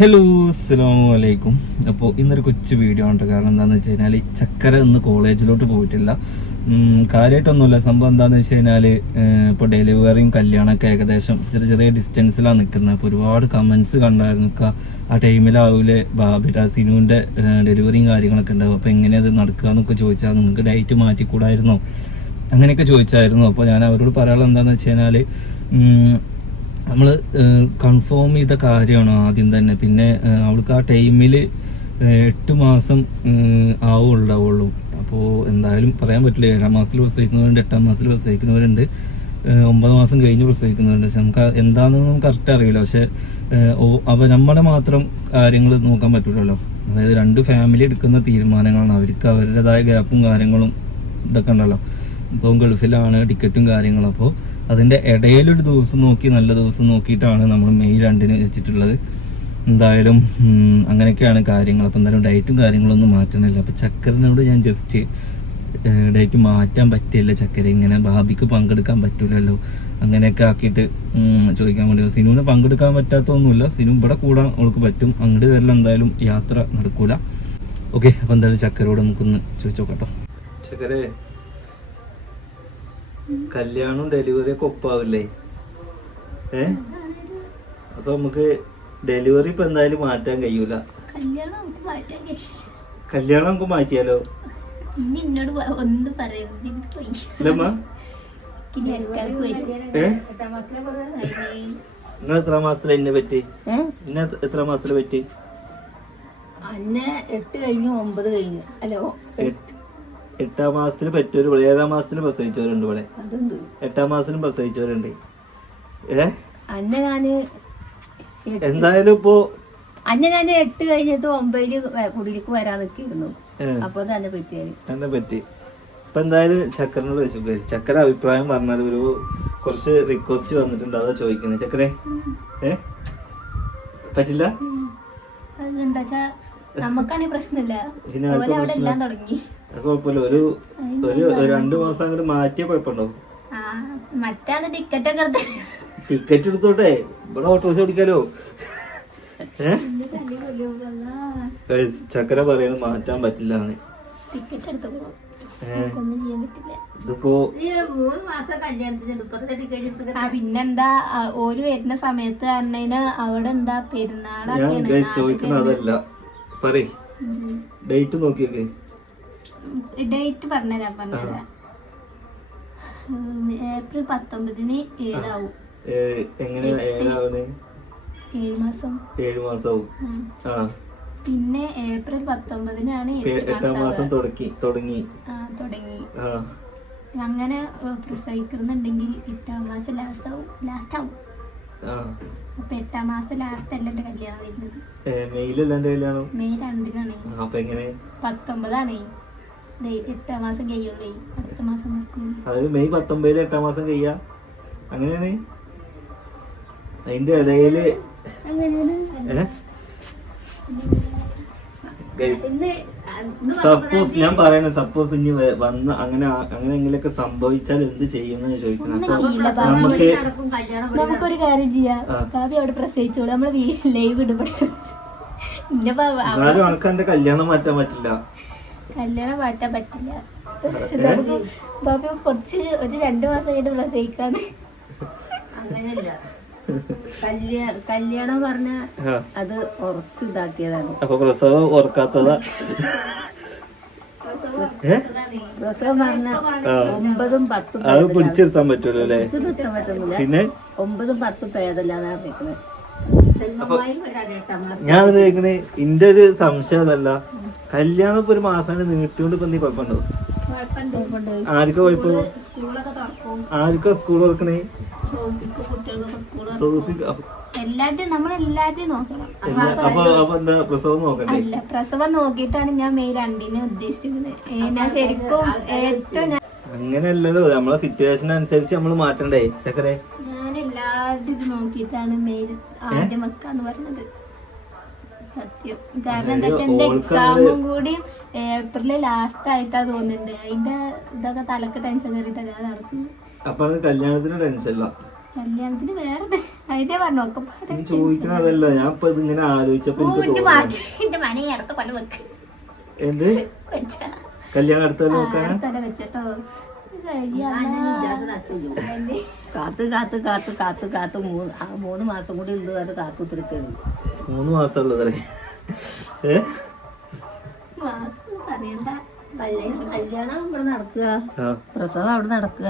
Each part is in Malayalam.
ഹലോ അസ്സാം വലൈക്കും അപ്പോൾ ഇന്നൊരു കൊച്ചു വീഡിയോ ഉണ്ട് കാരണം എന്താണെന്ന് വെച്ച് കഴിഞ്ഞാൽ ചക്കര ഇന്ന് കോളേജിലോട്ട് പോയിട്ടില്ല. കാര്യമായിട്ടൊന്നുമില്ല സംഭവം എന്താണെന്ന് വെച്ച് കഴിഞ്ഞാൽ ഇപ്പോൾ ഡെലിവറിയും കല്യാണമൊക്കെ ഏകദേശം ചെറിയ ചെറിയ ഡിസ്റ്റൻസിലാണ് നിൽക്കുന്നത് അപ്പോൾ ഒരുപാട് കമൻസ് കണ്ടായിരുന്നു. ആ ടൈമിലാവൂലെ ബാബിര സിനുവിന്റെ ഡെലിവറിയും കാര്യങ്ങളൊക്കെ ഉണ്ടാവും. അപ്പോൾ എങ്ങനെയത് നടക്കുക എന്നൊക്കെ ചോദിച്ചാൽ നിങ്ങൾക്ക് ഡേറ്റ് മാറ്റിക്കൂടായിരുന്നോ അങ്ങനെയൊക്കെ ചോദിച്ചായിരുന്നു. അപ്പോൾ ഞാൻ അവരോട് പറയാനുള്ളത് എന്താണെന്ന് വെച്ച് കഴിഞ്ഞാൽ നമ്മൾ കൺഫേം ചെയ്ത കാര്യമാണ് ആദ്യം തന്നെ. പിന്നെ അവൾക്ക് ആ ടൈമിൽ എട്ട് മാസം ആവുള്ളൂ അപ്പോൾ എന്തായാലും പറയാൻ പറ്റില്ല. ഏഴാം മാസത്തിൽ പ്രസവിക്കുന്നവരുണ്ട് എട്ടാം മാസത്തിൽ പ്രസവിക്കുന്നവരുണ്ട് ഒമ്പത് മാസം കഴിഞ്ഞ് പ്രസവിക്കുന്നവരുണ്ട്. പക്ഷെ നമുക്ക് എന്താണെന്ന് കറക്റ്റ് അറിയില്ല. പക്ഷെ അവ നമ്മുടെ മാത്രം കാര്യങ്ങൾ നോക്കാൻ പറ്റില്ലല്ലോ അതായത് രണ്ട് ഫാമിലി എടുക്കുന്ന തീരുമാനങ്ങളാണ്. അവർക്ക് അവരുടേതായ ഗ്യാപ്പും കാര്യങ്ങളും ഇതൊക്കെ ഉണ്ടല്ലോ. ഇപ്പം ഗൾഫിലാണ് ടിക്കറ്റും കാര്യങ്ങളും. അപ്പോൾ അതിന്റെ ഇടയിലൊരു ദിവസം നോക്കി നല്ല ദിവസം നോക്കിയിട്ടാണ് നമ്മൾ മെയ് രണ്ടിന് വെച്ചിട്ടുള്ളത്. എന്തായാലും അങ്ങനെയൊക്കെയാണ് കാര്യങ്ങൾ. അപ്പോൾ എന്തായാലും ഡയറ്റും കാര്യങ്ങളൊന്നും മാറ്റണില്ല. അപ്പോൾ ചക്കരനോട് ഞാൻ ജസ്റ്റ് ഡേറ്റ് മാറ്റാൻ പറ്റില്ല ചക്കര. ഇങ്ങനെ ഭാബിക്ക് പങ്കെടുക്കാൻ പറ്റൂലല്ലോ. അങ്ങനെയൊക്കെ ആക്കിയിട്ട് ചോദിക്കാൻ വേണ്ടി. സിനുവിന് പങ്കെടുക്കാൻ പറ്റാത്തൊന്നുമില്ല. സിനു ഇവിടെ കൂടാൻ അവൾക്ക് പറ്റും. അങ്ങോട്ട് വരല എന്തായാലും യാത്ര നടക്കൂല. ഓക്കെ അപ്പം എന്തായാലും ചക്കരോട് നമുക്കൊന്ന് ചോദിച്ചോക്കട്ടോ ചക്കരേ കല്യാണവും ഡെലിവറി ഒക്കെ ഒപ്പാവില്ലേ? ഏ? അപ്പൊ നമുക്ക് ഡെലിവറി ഇപ്പൊ എന്തായാലും മാറ്റാൻ കഴിയൂല. കല്യാണം നമുക്ക് മാറ്റിയാലോ? നിന്നോട് ഒന്നും നിങ്ങൾ എത്ര മാസത്തിൽ എന്നെ പറ്റി? എന്നെ എത്ര- എത്ര മാസത്തിൽ പറ്റി? അന്നെ എട്ട് കഴിഞ്ഞു ഒമ്പത് കഴിഞ്ഞു. അല്ലോ എട്ട്- മാസത്തിൽ പറ്റൊരു ഇവിടെ ഏഴാം മാസത്തിൽ പ്രസവിച്ചവരുണ്ട് ഇവിടെ. എട്ടാം മാസത്തിലും പ്രസവിച്ചവരുണ്ട്. ഏ? അന്നെ ഞാൻ എന്തായാലും ഇപ്പോ അന്നെ ഞാൻ എട്ട് കഴിഞ്ഞിട്ട് ഒമ്പതിൽ കുടിയിലേക്ക് വരാൻ നിൽക്കിയിരുന്നു അപ്പൊ തന്നെ പറ്റിയത് എന്നെ പറ്റി. ഇപ്പൊ എന്തായാലും ചക്കറിനോട് ചോദിച്ചു ചക്കര അഭിപ്രായം പറഞ്ഞാൽ ഒരു കുറച്ച് റിക്വസ്റ്റ് വന്നിട്ടുണ്ട്. അതാ ചോദിക്കുന്നത് ചക്കരെ ഏ? പറ്റില്ല? എന്താ നമുക്കാണെങ്കിൽ പ്രശ്നമില്ല. പിന്നെ കുഴപ്പമില്ല. ഒരു ഒരു രണ്ട് മാസം അങ്ങോട്ട് മാറ്റിയ കുഴപ്പമുണ്ടോ ആ മറ്റാണ് ടിക്കറ്റ് ഒക്കെ ടിക്കറ്റ് എടുത്തോട്ടെ. ഇവിടെ ഓട്ടോസ് ഓടിക്കാലോ. ചക്കര പറയുന്നത് മാറ്റാൻ പറ്റില്ല. ഇതിപ്പോ പിന്നെന്താ? ഓര് വരുന്ന സമയത്ത് പറഞ്ഞതിന് അവിടെ എന്താ പെരുന്നാളാണ് ചോദിക്കുന്നത് അതല്ല. പറയ്. ഡേറ്റ് നോക്കിയൊക്കെ. ഡേറ്റ് പറഞ്ഞുതരാം പറഞ്ഞത് ഏപ്രിൽ പത്തൊമ്പതിന് ഏഴാവും. എങ്ങനെ ഏഴ് മാസം. ഏഴ് മാസവും. പിന്നെ ഏപ്രിൽ പത്തൊമ്പതിനാണ് എട്ട് മാസം. തുടങ്ങി. തുടങ്ങി. തുടങ്ങി അങ്ങനെ പ്രസവിക്കുന്നുണ്ടെങ്കിൽ എട്ടാം മാസം ലാസ്റ്റ് ആവും ലാസ്റ്റ് ആവും അപ്പൊ എട്ടാം മാസം ലാസ്റ്റ് അല്ല എന്റെ കല്യാണം വരുന്നത്. ഏ, മെയിലല്ല എന്റെ കല്യാണം? മെയ് രണ്ടിനാണ്. അപ്പൊ എങ്ങനെ? പത്തൊമ്പതാണ്. എട്ടാം മാസം കഴിയുള്ളൂ അടുത്ത മാസം അതായത് മെയ് പത്തൊമ്പതിൽ എട്ടാം മാസം കഴിയാ അങ്ങനെയാണ്. അതിന്റെ ഇടയിൽ സപ്പോസ് ഞാൻ പറയണ സപ്പോസ് ഇനി വന്ന് അങ്ങനെ ആ- അങ്ങനെ എങ്കിലൊക്കെ സംഭവിച്ചാൽ എന്ത് ചെയ്യുന്ന ചോദിക്കണം. നമുക്ക് നമുക്കൊരു കാര്യം ചെയ്യാം. ഭാവി അവിടെ പ്രസവിച്ചോളൂ. നമ്മൾ ലൈവ് ഇടപെടും ഇന്റെ ബാബ എന്നാലും അനക്ക് എന്റെ കല്യാണം മാറ്റാൻ പറ്റില്ല. കല്യാണം മാറ്റാൻ പറ്റില്ല. നമുക്ക് ബാബു കുറച്ച് ഒരു രണ്ടു മാസം കഴിഞ്ഞ് പ്രസവിക്കാൻ അങ്ങനെയല്ല. കല്യാണം പറഞ്ഞ. അത് ഉറച്ച് ഇതാക്കിയതാണ്. അപ്പൊ പ്രസവം ഓർക്കാത്തതാ പ്രസവം പറഞ്ഞ. ഒമ്പതും പത്തും അത് പിടിച്ചിരുത്താൻ പറ്റുമല്ലോ അല്ലേ? പിന്നെ? ഒമ്പതും പത്തും പേരല്ലാന്ന് പറഞ്ഞിരിക്കുന്നത്. ഞാൻ ചോദിക്കണേ എന്റെ ഒരു സംശയം അതല്ല. കല്യാണം ഇപ്പൊ ഒരു മാസം നീട്ടിയോണ്ട് ഇപ്പൊ നീ കുഴപ്പമുണ്ടോ? ആർക്കാ കുഴപ്പം? സ്കൂളൊക്കെ തുറക്കും. ആർക്കാ സ്കൂൾ തുറക്കണേ? അപ്പൊ അപ്പൊ എന്താ പ്രസവം നോക്കണ്ടേ? അല്ല പ്രസവം നോക്കിയിട്ടാണ് ഞാൻ മെയ് രണ്ടിന് ഉദ്ദേശിക്കുന്നത് ഞാൻ ശരിക്കും ഏറ്റവും അങ്ങനെയല്ലല്ലോ നമ്മളെ സിറ്റുവേഷൻ അനുസരിച്ച് നമ്മൾ മാറ്റണ്ടേ ചക്കരെ? ഞാൻ ഇത് നോക്കിയിട്ടാണ് മെയിൽ ആദ്യം വെക്കാന്ന് പറഞ്ഞത്. സത്യം. കാരണം എന്താ വെച്ചാൽ എന്റെ എക്സാമും കൂടി ഏപ്രിലെ ലാസ്റ്റ് ആയിട്ടാ തോന്നുന്നുണ്ട്. അതിന്റെ ഇതൊക്കെ തലക്ക് ടെൻഷൻ കയറിട്ടാ ഞാൻ നടക്കുന്നത്. അപ്പൊ അത് കല്യാണത്തിന് ടെൻഷൻ കല്യാണത്തിന് വേറെ അതിന്റെ പറഞ്ഞു ഞാൻ ചോദിക്കണതല്ല ഞാൻ ഇപ്പൊ ഇതിങ്ങനെ ആലോചിച്ചപ്പോ എനിക്ക് പൂച്ച് തോന്നി മാറ്റി എന്റെ മനെ അടുത്ത കൊല്ലം വെക്ക്. എന്ത്? കല്യാണം അടുത്ത നോക്കാനാ അടുത്ത വെച്ചോ കാത്ത് കാത്ത് കാത്ത് കാത്ത് കാത്ത് മൂന്ന് മൂന്ന് മാസം കൂടി ഉണ്ട് അത് കാത്തു തിരിക്കണം മൂന്ന് മാസം ഉള്ളത് ഏ? മാസം പറയണ്ട കല്യാണം ഇവിടെ നടക്കുക. പ്രസവം അവിടെ നടക്കുക.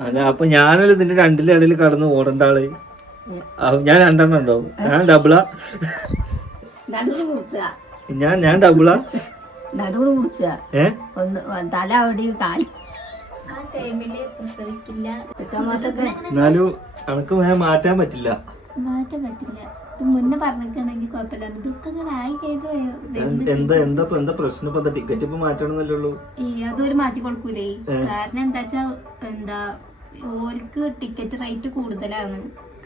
അല്ല അപ്പൊ ഞാനല്ല ഇതിന്റെ രണ്ടിലെ ഇടയിൽ കടന്ന് ഓടേണ്ട ആൾ? ഞാൻ രണ്ടെണ്ണം ഉണ്ടാവും. ഞാൻ ഡബിളാ. ഞാൻ ഞാൻ ഡബിളാ. നടുവ് മുറിച്ച. ഒന്ന് തല അവിടെ കാൽ. എന്നാലും അനക്ക് മാറ്റാൻ പറ്റില്ല. മാറ്റാൻ പറ്റില്ല. മുന്നേ പറഞ്ഞിട്ടുണ്ടെങ്കിൽ കുഴപ്പമില്ല. ദുഃഖങ്ങളായി എന്താ എന്താ ഇപ്പൊ എന്താ പ്രശ്നം? ഇപ്പൊ ടിക്കറ്റ് ഇപ്പൊ മാറ്റണമെന്നല്ലേ ഉള്ളൂ? ഈ അതൊരു മാറ്റി കൊടുക്കൂലേ. കാരണം എന്താ വെച്ചാ എന്താ ഓർക്ക് ടിക്കറ്റ് റേറ്റ് കൂടുതലാണ്.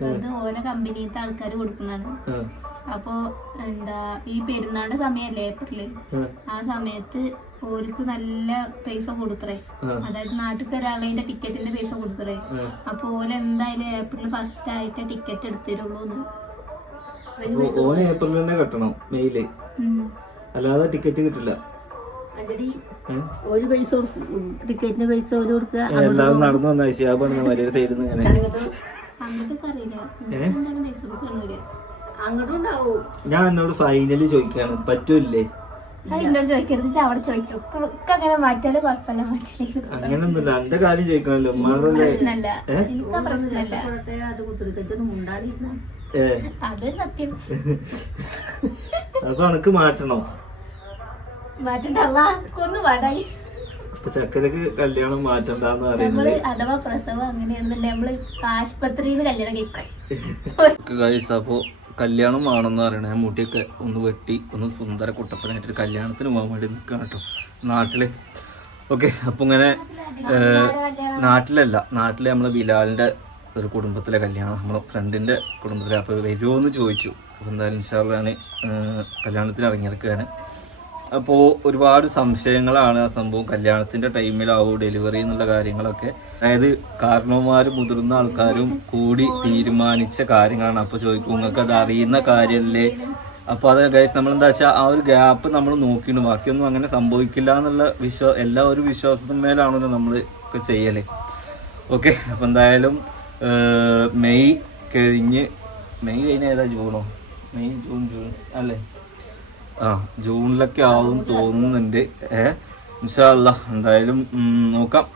അത് ഓരോ കമ്പനിത്തെ ആൾക്കാർ കൊടുക്കുന്നതാണ്. അപ്പൊ അപ്പോ എന്താ ഈ പെരുന്നാളിന്റെ സമയല്ലേ ഏപ്രിൽ? ആ, സമയത്ത് ഓർക്ക് നല്ല പൈസ കൊടുത്തറേ. അതായത് നാട്ടിൽ ഒരാളതിന്റെ ടിക്കറ്റിന്റെ പൈസ കൊടുത്തറേ. അപ്പൊ ഓല എന്തായാലും ഏപ്രിൽ ഫസ്റ്റ് ആയിട്ട് ടിക്കറ്റ് എടുത്തിരുള്ളൂന്ന് ഓന് ഏപ്രിൽ തന്നെ കെട്ടണം മെയിൽ. അല്ലാതെ ടിക്കറ്റ് കിട്ടില്ല? ഒരു പൈസ ടിക്കറ്റിന് പൈസ ഒരു കൊടുക്കുക നടന്നു വന്ന ശിയാബ് സൈഡിൽ നിന്ന് ഇങ്ങനെ. ഞാൻ എന്നോട് ഫൈനലി ചോദിക്കാണ്. പറ്റൂല്ലേ? അങ്ങനൊന്നുമില്ല. എന്റെ കാര്യം ചോദിക്കണല്ലോ അപ്പൊ അനക്ക് മാറ്റണം? മാറ്റണ്ട കൊന്നു പാടായി അപ്പൊ ചക്കരക്ക് കല്യാണം മാറ്റണ്ടെന്ന് നമ്മൾ പറയുന്നത് അഥവാ പ്രസവം അങ്ങനെയാണെന്നുണ്ടെങ്കിൽ നമ്മൾ ആശുപത്രിയിൽ കല്യാണം കഴിക്കും. അപ്പോ കല്യാണം ആണെന്ന് പറയണ ഞാൻ മുടിയൊക്കെ ഒന്ന് വെട്ടി ഒന്ന് സുന്ദര കുട്ടപ്പനായിട്ട് കല്യാണത്തിന് പോകാൻ വേണ്ടി നിൽക്കണം കേട്ടോ നാട്ടിൽ. ഓക്കെ അപ്പൊ ഇങ്ങനെ നാട്ടിലല്ല നാട്ടിൽ നമ്മളെ ബിലാലിന്റെ ഒരു കുടുംബത്തിലെ കല്യാണം നമ്മളെ ഫ്രണ്ടിന്റെ കുടുംബത്തിലെ. അപ്പൊ വരുമോ എന്ന് ചോദിച്ചു. അപ്പൊ എന്തായാലും ഇൻഷാല്ല ഞാൻ കല്യാണത്തിന് ഇറങ്ങിയിരിക്കുകയാണ് അപ്പോൾ ഒരുപാട് സംശയങ്ങളാണ് ആ സംഭവം. കല്യാണത്തിന്റെ ടൈമിലാവും ഡെലിവറി എന്നുള്ള കാര്യങ്ങളൊക്കെ. അതായത് കാരണവന്മാരും മുതിർന്ന ആൾക്കാരും കൂടി തീരുമാനിച്ച കാര്യങ്ങളാണ്. അപ്പോൾ ചോദിക്കും നിങ്ങൾക്ക് അത് അറിയുന്ന കാര്യമല്ലേ അപ്പോൾ അത് ഗൈസ് നമ്മൾ എന്താ വെച്ചാൽ ആ ഒരു ഗ്യാപ്പ് നമ്മൾ നോക്കിയിട്ട് ബാക്കിയൊന്നും അങ്ങനെ സംഭവിക്കില്ല എന്നുള്ള വിശ്വാ എല്ലാ ഒരു വിശ്വാസത്തിന്മേലാണല്ലോ നമ്മൾ ഒക്കെ ചെയ്യൽ. ഓക്കെ അപ്പൊ എന്തായാലും മെയ് കഴിഞ്ഞ് മെയ് കഴിഞ്ഞ ഏതാ ജൂണോ? മെയ് ജൂൺ ജൂൺ അല്ലേ? ആ ജൂണിലൊക്കെ ആവും തോന്നുന്നുണ്ട്. ഏ ഇൻഷാല്ല എന്തായാലും നോക്കാം.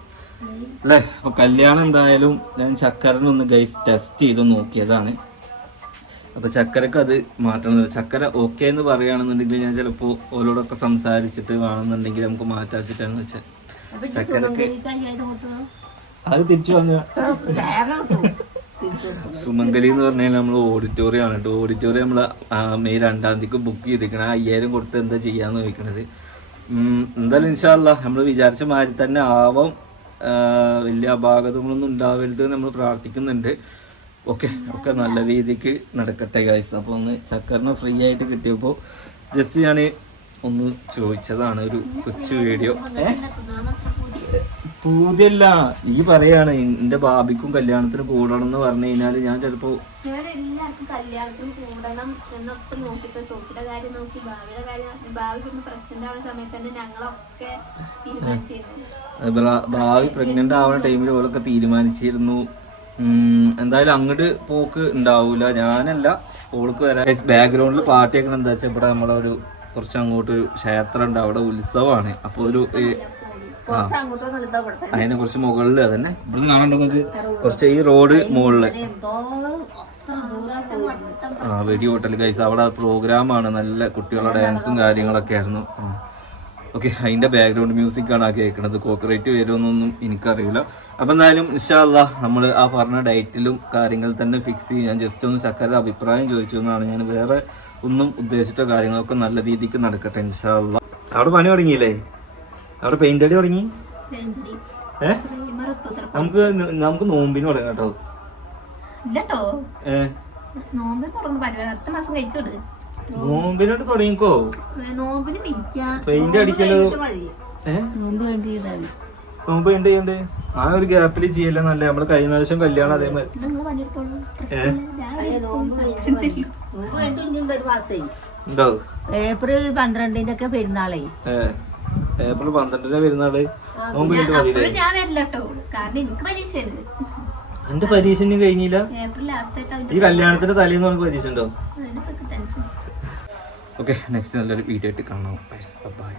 അല്ലേ? അപ്പൊ കല്യാണം എന്തായാലും ഞാൻ ചക്കരനൊന്ന് ഗൈസ് ടെസ്റ്റ് ചെയ്ത് നോക്കിയതാണ്. അപ്പൊ ചക്കരക്ക് അത് മാറ്റണം. ചക്കര ഓക്കെ എന്ന് പറയുകയാണെന്നുണ്ടെങ്കിൽ ഞാൻ ചിലപ്പോ ഓരോടൊക്കെ സംസാരിച്ചിട്ട് വേണമെന്നുണ്ടെങ്കിൽ നമുക്ക് മാറ്റാച്ചിട്ടാന്ന് വെച്ചാൽ ചക്കരക്ക് അത് തിരിച്ചു വാങ്ങുക സുമംഗലി എന്ന് പറഞ്ഞാൽ നമ്മൾ ഓഡിറ്റോറിയം ആണ്. കേട്ടോ ഓഡിറ്റോറിയം നമ്മൾ മെയ് രണ്ടാം തീയതിക്ക് ബുക്ക് ചെയ്തിരിക്കണം. അയ്യായിരം കൊടുത്ത് എന്താ ചെയ്യാന്ന് ചോദിക്കണത്. എന്തായാലും ഇൻഷാല്ല നമ്മൾ വിചാരിച്ച മാതിരി തന്നെ ആവാം. വലിയ അപാകതങ്ങളൊന്നും ഉണ്ടാവരുത് നമ്മൾ പ്രാർത്ഥിക്കുന്നുണ്ട്. ഓക്കെ ഒക്കെ നല്ല രീതിക്ക് നടക്കട്ടെ കാഴ്ച അപ്പോൾ ഒന്ന് ചക്കറിനെ ഫ്രീ ആയിട്ട് കിട്ടിയപ്പോൾ ജസ്റ്റ് ഞാൻ ഒന്ന് ചോദിച്ചതാണ് ഒരു കൊച്ചു വീഡിയോ. പൂതിയല്ല. ഈ പറയാണ് എന്റെ ബാബിക്കും കല്യാണത്തിന് കൂടണം എന്ന് പറഞ്ഞു കഴിഞ്ഞാൽ ഞാൻ ചിലപ്പോ ഞാൻ എല്ലാവർക്കും കല്യാണത്തിന് കൂടണം എന്നൊക്കെ നോക്കിട്ട് സോഫിയുടെ കാര്യം നോക്കി കാര്യം നോക്കി ഭാവിക്ക് ഒന്ന് പ്രഗ്നന്റ് ആവുന്ന സമയത്ത് തന്നെ ഞങ്ങളൊക്കെ തീരുമാനിച്ചിരുന്നു. അത് ബ്രാ- ഭാവി പ്രഗ്നന്റ് ആവുന്ന ടൈമിൽ ഓളൊക്കെ തീരുമാനിച്ചിരുന്നു. എന്തായാലും അങ്ങോട്ട് പോക്ക് ഉണ്ടാവൂല. ഞാനല്ല ഓൾക്ക് വരാൻ ബാക്ക്ഗ്രൗണ്ടിൽ പാർട്ടിയൊക്കെ എന്താ വെച്ചാൽ ഇവിടെ നമ്മളൊരു കുറച്ച് അങ്ങോട്ട് ക്ഷേത്രം ഉണ്ട്. അവിടെ ഉത്സവമാണ് അപ്പൊ ഒരു അതിനെ കുറച്ച് മുകളിൽ അതന്നെ. ഇവിടുന്ന് കാണണ്ട നിങ്ങൾക്ക്? കുറച്ച് ഈ റോഡ് മുകളിൽ. ആ വെടി ഹോട്ടൽ ഗൈസ് അവിടെ പ്രോഗ്രാമാണ് നല്ല കുട്ടികളുടെ ഡാൻസും കാര്യങ്ങളൊക്കെ ആയിരുന്നു. ഓക്കെ അതിന്റെ ബാക്ക്ഗ്രൗണ്ട് മ്യൂസിക് ആണ് ആ കേൾക്കുന്നത് കോപ്പറേറ്റ് വരുമെന്നൊന്നും എനിക്കറിയില്ല. അപ്പൊ എന്തായാലും ഇൻഷാല്ല നമ്മൾ ആ പറഞ്ഞ ഡയറ്റിലും കാര്യങ്ങൾ തന്നെ ഫിക്സ് ചെയ്യും. ഞാൻ ജസ്റ്റ് ഒന്ന് ചക്കര അഭിപ്രായം ചോദിച്ചു എന്നാണ്. ഞാൻ വേറെ ഒന്നും ഉദ്ദേശിച്ച കാര്യങ്ങളൊക്കെ നല്ല രീതിക്ക് നടക്കട്ടെ ഇൻഷാല്ല അവിടെ പണി തുടങ്ങിയില്ലേ? അവിടെ പെയിന്റ് അടി തുടങ്ങി? ഏ? നമുക്ക് നമുക്ക് നോമ്പിന് തുടങ്ങാം കേട്ടോ. ഇല്ലട്ടോ. ഏ? നോമ്പ് തുടങ്ങുന്ന പരിപാടി അടുത്ത മാസം കഴിച്ചോട്. നോമ്പിനോട്ട് തുടങ്ങിക്കോ. നോമ്പിന് പെയിന്റ് അടിക്കലോ? നോമ്പ് എന്ത് ചെയ്യണ്ടേ? ആ ഒരു ഗ്യാപ്പിൽ ചെയ്യല്ലേ നല്ല? നമ്മൾ കഴിഞ്ഞ പ്രാവശ്യം കല്യാണം അതേമാതിരി ഏപ്രിൽ പന്ത്രണ്ടിന്റെ ഒക്കെ പെരുന്നാളേ. ഏപ്രിൽ പന്ത്രണ്ടിന് പെരുന്നാൾ നോമ്പ് കഴിഞ്ഞിട്ട് മതിയില്ലേ അപ്പോഴും ഞാൻ വരില്ല കേട്ടോ കാരണം എനിക്ക് എന്റെ പരീക്ഷ ഇനി കഴിഞ്ഞില്ല? ഏപ്രിൽ ലാസ്റ്റ് ആയിട്ട് ഈ കല്യാണത്തിന്റെ തലേന്ന് നമുക്ക് പരീക്ഷ ഉണ്ടോ? ടെൻഷൻ ഓക്കെ നെക്സ്റ്റ് നല്ലൊരു വീഡിയോ ആയിട്ട് കാണാം. ബൈ